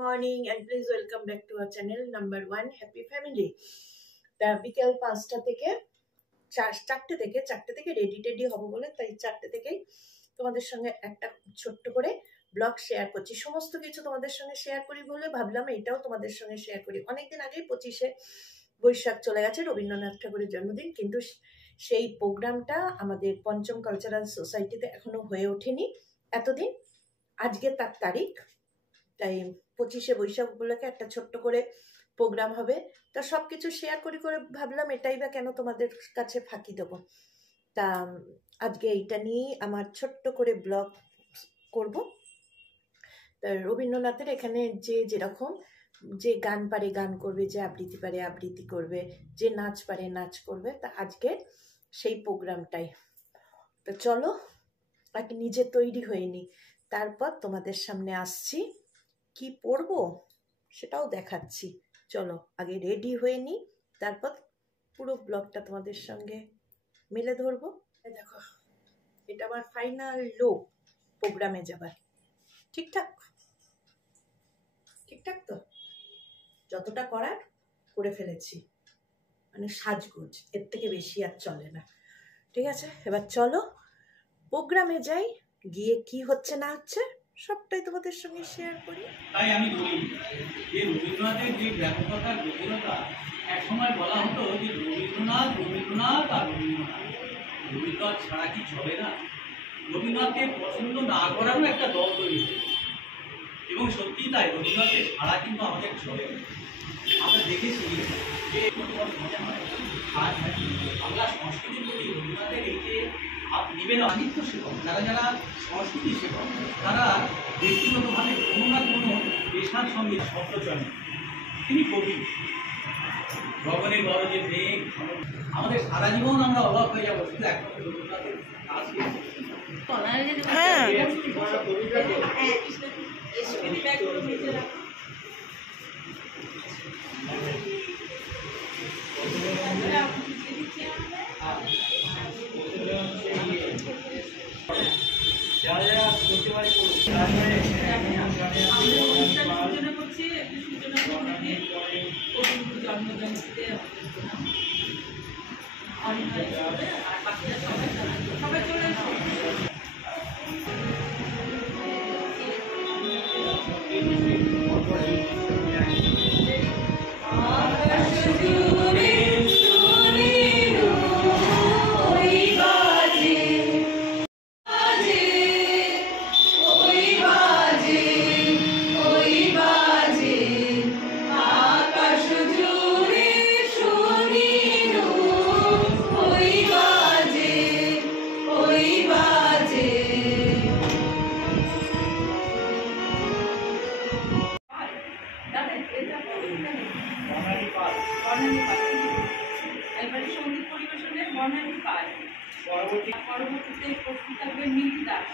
Morning and please welcome back to our channel number 1 Happy Family. তা বিকেল 5টা থেকে 4টে থেকে রেডি হব বলে তাই 4টে থেকেই তোমাদের সঙ্গে একটা ছোট্ট করে ব্লগ শেয়ার করছি। সমস্ত কিছু তোমাদের সঙ্গে শেয়ার করি বলে ভাবলাম এটাও তোমাদের সঙ্গে শেয়ার করি। অনেকদিন আগেই 25শে বৈশাখ চলে গেছে, রবীন্দ্রনাথ ঠাকুরের জন্মদিন, কিন্তু সেই প্রোগ্রামটা আমাদের পঞ্চম কালচারাল সোসাইটিতে এখনো হয়ে ওঠেনি এতদিন। আজকে তার তারিখ, তাই 25শে বৈশাখ উপলক্ষে একটা ছোট্ট করে প্রোগ্রাম হবে। তা সব কিছু শেয়ার করে ভাবলাম এটাই বা কেন তোমাদের কাছে ফাঁকি দেবো। তা আজকে এইটা নিয়েই আমার ছোট্ট করে ব্লগ করব। তা রবীন্দ্রনাথের এখানে যেরকম যে গান পারে গান করবে, যে আবৃত্তি পারে আবৃত্তি করবে, যে নাচ পারে নাচ করবে। তা আজকে সেই প্রোগ্রামটাই। তো চলো আগে নিজে তৈরি হয়নি, তারপর তোমাদের সামনে আসছি। কি পরবো সেটাও দেখাচ্ছি। চলো আগে রেডি হয়ে নি, তারপর পুরো ব্লগটা তোমাদের সঙ্গে মেলে ধরবো। দেখো, এটা আমার ফাইনাল লুক প্রোগ্রামে যাবার। ঠিকঠাক তো যতটা করার করে ফেলেছি, মানে সাজগোজ, এর থেকে বেশি আর চলে না। ঠিক আছে, এবার চলো প্রোগ্রামে যাই, গিয়ে কি হচ্ছে না হচ্ছে সবটাই তোমাদের সঙ্গে শেয়ার করি। তাই আমি বলি যে রবীন্দ্রনাথের যে ব্যাপকতা গভীরতা, এক সময় বলা হতো যে রবীন্দ্রনাথ আর রবীন্দ্রনাথ ছাড়া কি চলে না। রবীন্দ্রনাথকে পছন্দ না করারও একটা দল তৈরি হয়েছে, এবং সত্যি তাই, রবীন্দ্রনাথকে ছাড়া কিন্তু আমাদের চলে না। আমরা দেখেছি যে বাংলা সংস্কৃতির প্রতি রবীন্দ্রনাথের এই যে নিবেদন, সাহিত্য সেবক, যারা সংস্কৃতি সেবক, তারা ব্যক্তিগতভাবে কোনো না কোনো পেশার সঙ্গে শব্দচয়ন। তিনি কবি, গগনে গরজে মেঘ, আমাদের সারা জীবন আমরা অবাক হয়ে যাবো শুধু একমাত্র রবীন্দ্রনাথের কাজ। সঙ্গীত পরিবেশনের বর্ণালী পাল, পরবর্তীতে উপস্থিত থাকবে মিলি দাস।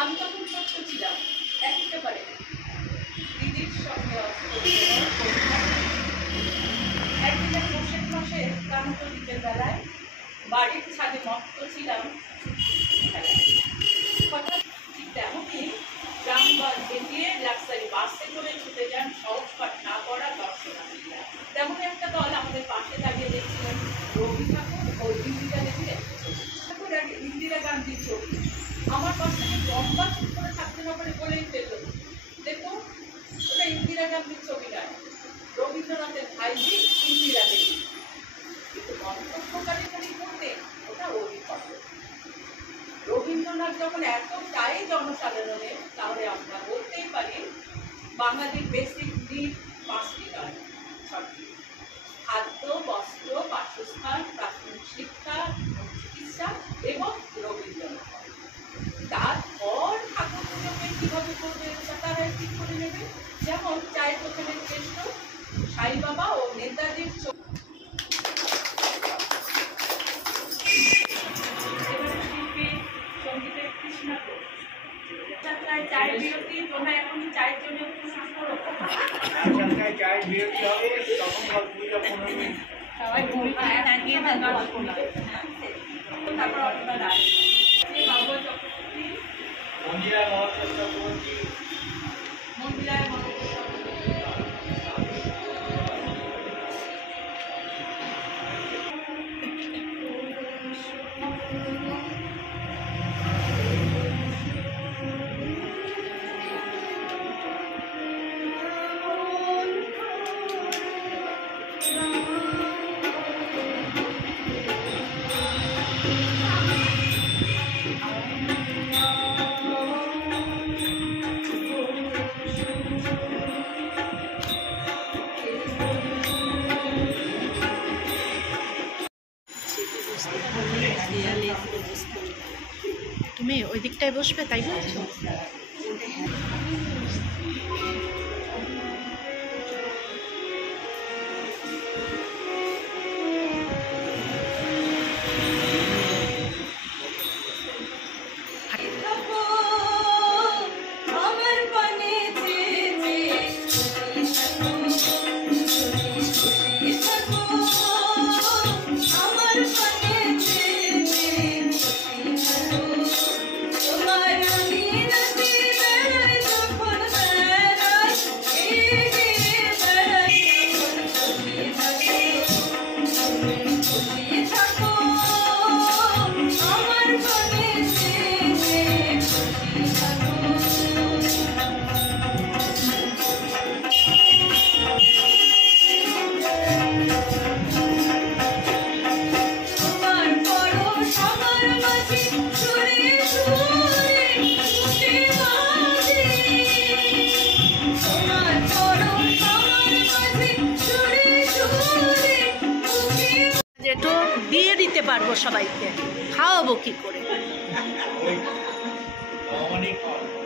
আমি তখন ছোট্ট ছিলাম, একেবারে দিদির সঙ্গে একদিন পোষের মাসে ক্লান্ত বিকেল বেলায় বাড়ির ছাদে মত্ত ছিলাম। হঠাৎ ঠিক তেমনই গ্রামবাস বেরিয়ে লাক্সারি বাসে করে ছুটে যান সহজ পাঠ না করা দর্শনার্থীরা। তেমন একটা দল আমাদের পাশে দাঁড়িয়ে দেখছিলেন রবি ঠাকুর ও ইন্দিরা দেবীর ঠাকুর আর ইন্দিরা গান্ধীর ছবি। আমার পাশে লম্বা চুপ করে থাকতে না পারে বলেই ফেলল, দেখো ওটা ইন্দিরা গান্ধীর ছবি নয়, রবীন্দ্রনাথের ভাইজি ইন্দিরা দেবী। কিন্তু মন্তব্যকারী খালি করতে ওটা ওরই ফটো। রবীন্দ্রনাথ যখন এতটাই জনসাধারণে, তাহলে আমরা বলতেই পারি বাঙালির বেসিক নিড 5টি নয় 6টি: খাদ্য, বস্ত্র, বাসস্থান, প্রাথমিক শিক্ষা, চিকিৎসা এবং রবীন্দ্রনাথ। তারপর ঠাকুর পুজোকে কীভাবে করবে তারা ঠিক করে নেবে। যেমন চায়ের দোকানের শ্রেষ্ঠ সাই বাবা ও নেতাজির ছবি। শিল্পী সঙ্গীতের কৃষ্ণা যাত্রায় চায়ের বিরতি, তোমরা এখন চায়ের জন্য প্রস্তুত করো। চায়ের বিরতি হবে, তখন সবাই দাঁড়িয়ে তারপর অথবা রায় বাবু চক্রবর্তী মন্দিরা মহাত্মা চক্রবর্তী মন্দিরায় তুমি ওই দিকটায় বসবে, তাই বলছো? পারবো সবাইকে, খাওয়াবো কি করে?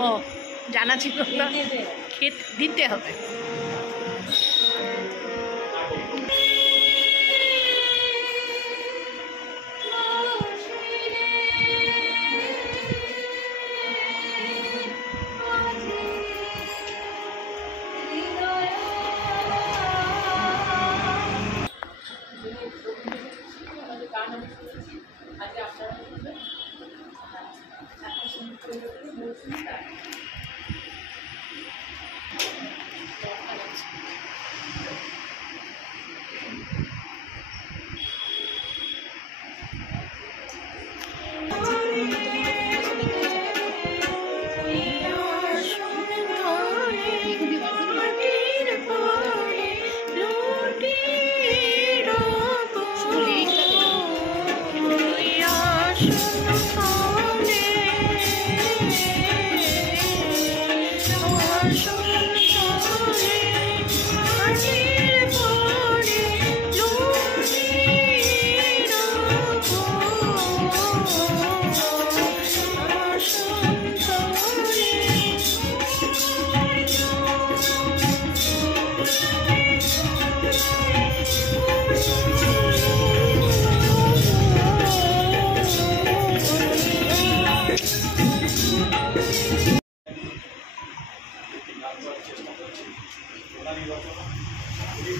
ও জানা ছিল না, খেতে দিতে হবে। গান আমি শুনেছি, আজকে আপনারা শুনবেন। একটা সুন্দর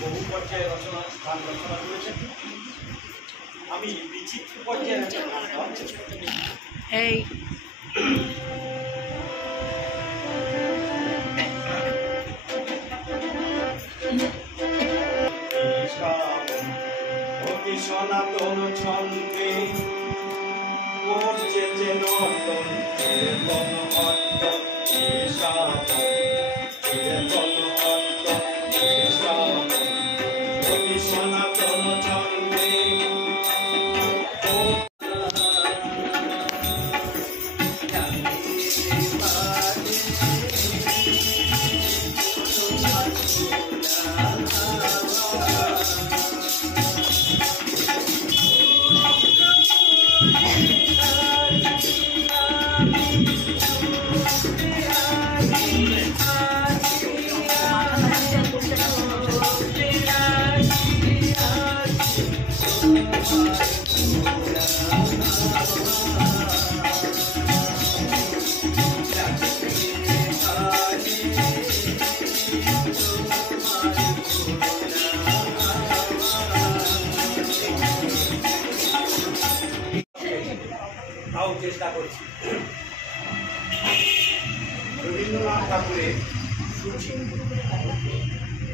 বহু পর্যায়ে গান রচনা করেছেন। আমি বিচিত্র পর্যায়ে এই সনাতন ছন্দে করছে যে নর্তন সনাতন ছন্দে তাও চেষ্টা করছি। রবীন্দ্রনাথ ঠাকুরের সূচি।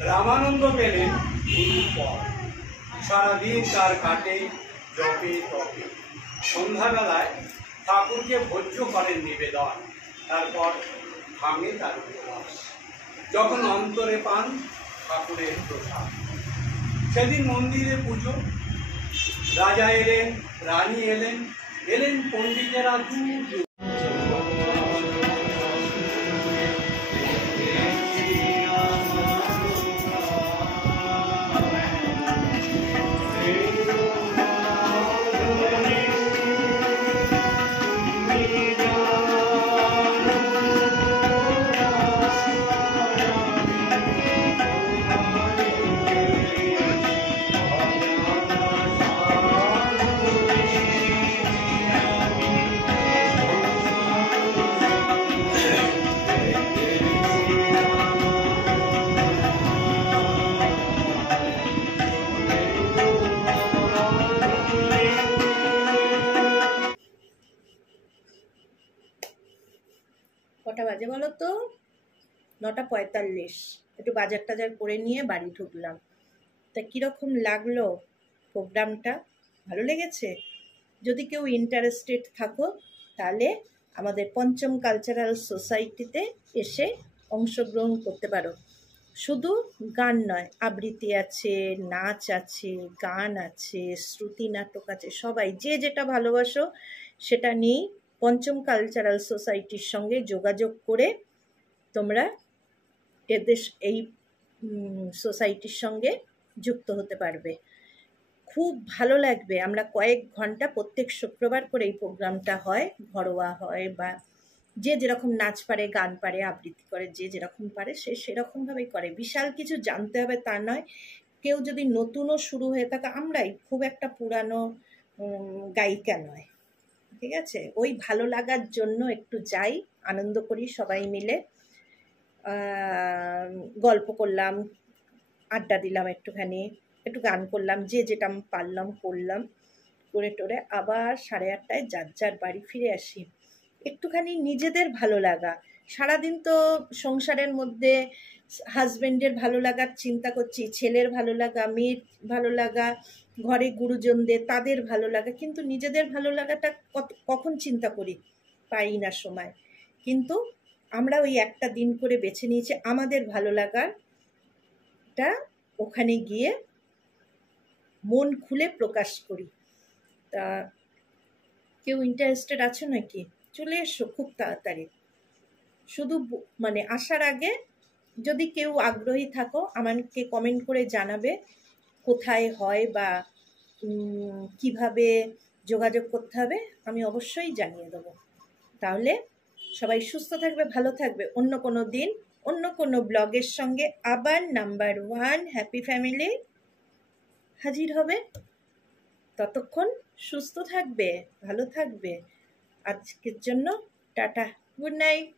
রামানন্দ পেলেন গুরুর পর, সারাদিন তার কাটে জপে তপে। সন্ধ্যাবেলায় ঠাকুরকে ভোজ্য করেন নিবেদন, তারপর ভাঙে তার উপবাস। যখন অন্তরে পান ঠাকুরের প্রসাদ, সেদিন মন্দিরে পুজো। রাজা এলেন, রানী এলেন, এলেন পণ্ডিতেরা দূর দূর। কটা বাজে বলো তো? 9:45। একটু বাজার টাজার করে নিয়ে বাড়ি ঢুকলাম। তা কীরকম লাগলো প্রোগ্রামটা? ভালো লেগেছে? যদি কেউ ইন্টারেস্টেড থাকো তাহলে আমাদের পঞ্চম কালচারাল সোসাইটিতে এসে অংশগ্রহণ করতে পারো। শুধু গান নয়, আবৃত্তি আছে, নাচ আছে, গান আছে, শ্রুতি নাটক আছে। সবাই যে যেটা ভালোবাসো সেটা নিয়েই পঞ্চম কালচারাল সোসাইটির সঙ্গে যোগাযোগ করে তোমরা এই সোসাইটির সঙ্গে যুক্ত হতে পারবে। খুব ভালো লাগবে। আমরা কয়েক ঘন্টা প্রত্যেক শুক্রবার করে এই প্রোগ্রামটা হয়, ঘরোয়া হয় বা যে যেরকম নাচ পারে, গান পারে, আবৃত্তি করে, যে যেরকম পারে সে সেরকমভাবেই করে। বিশাল কিছু জানতে হবে তা নয়। কেউ যদি নতুনও শুরু হয়ে থাকে, আমরাই খুব একটা পুরানো গায়িকা নয়, ঠিক আছে? ওই ভালো লাগার জন্য একটু যাই, আনন্দ করি সবাই মিলে, গল্প করলাম, আড্ডা দিলাম, একটুখানি একটু গান করলাম, যে যেটা পারলাম করলাম, করে টোরে আবার 8:30টায় যার যার বাড়ি ফিরে আসি। একটুখানি নিজেদের ভালো লাগা, সারাদিন তো সংসারের মধ্যে হাজবেন্ডের ভালো লাগার চিন্তা করছি, ছেলের ভালো লাগা, মেয়ের ভালো লাগা, ঘরে গুরুজনদের তাদের ভালো লাগা, কিন্তু নিজেদের ভালো লাগাটা কখন চিন্তা করি? পাই না সময়। কিন্তু আমরা ওই একটা দিন করে বেছে নিয়েছি আমাদের ভালো লাগাটা ওখানে গিয়ে মন খুলে প্রকাশ করি। তা কেউ ইন্টারেস্টেড আছো নাকি? চলে এসো খুব তাড়াতাড়ি। শুধু মানে আসার আগে যদি কেউ আগ্রহী থাকো আমাকে কমেন্ট করে জানাবে কোথায় হয় বা কিভাবে যোগাযোগ করতে হবে, আমি অবশ্যই জানিয়ে দেবো। তাহলে সবাই সুস্থ থাকবে, ভালো থাকবে। অন্য কোনো দিন অন্য কোনো ব্লগের সঙ্গে আবার নাম্বার 1 হ্যাপি ফ্যামিলি হাজির হবে। ততক্ষণ সুস্থ থাকবে, ভালো থাকবে। আজকের জন্য টাটা, গুড নাইট।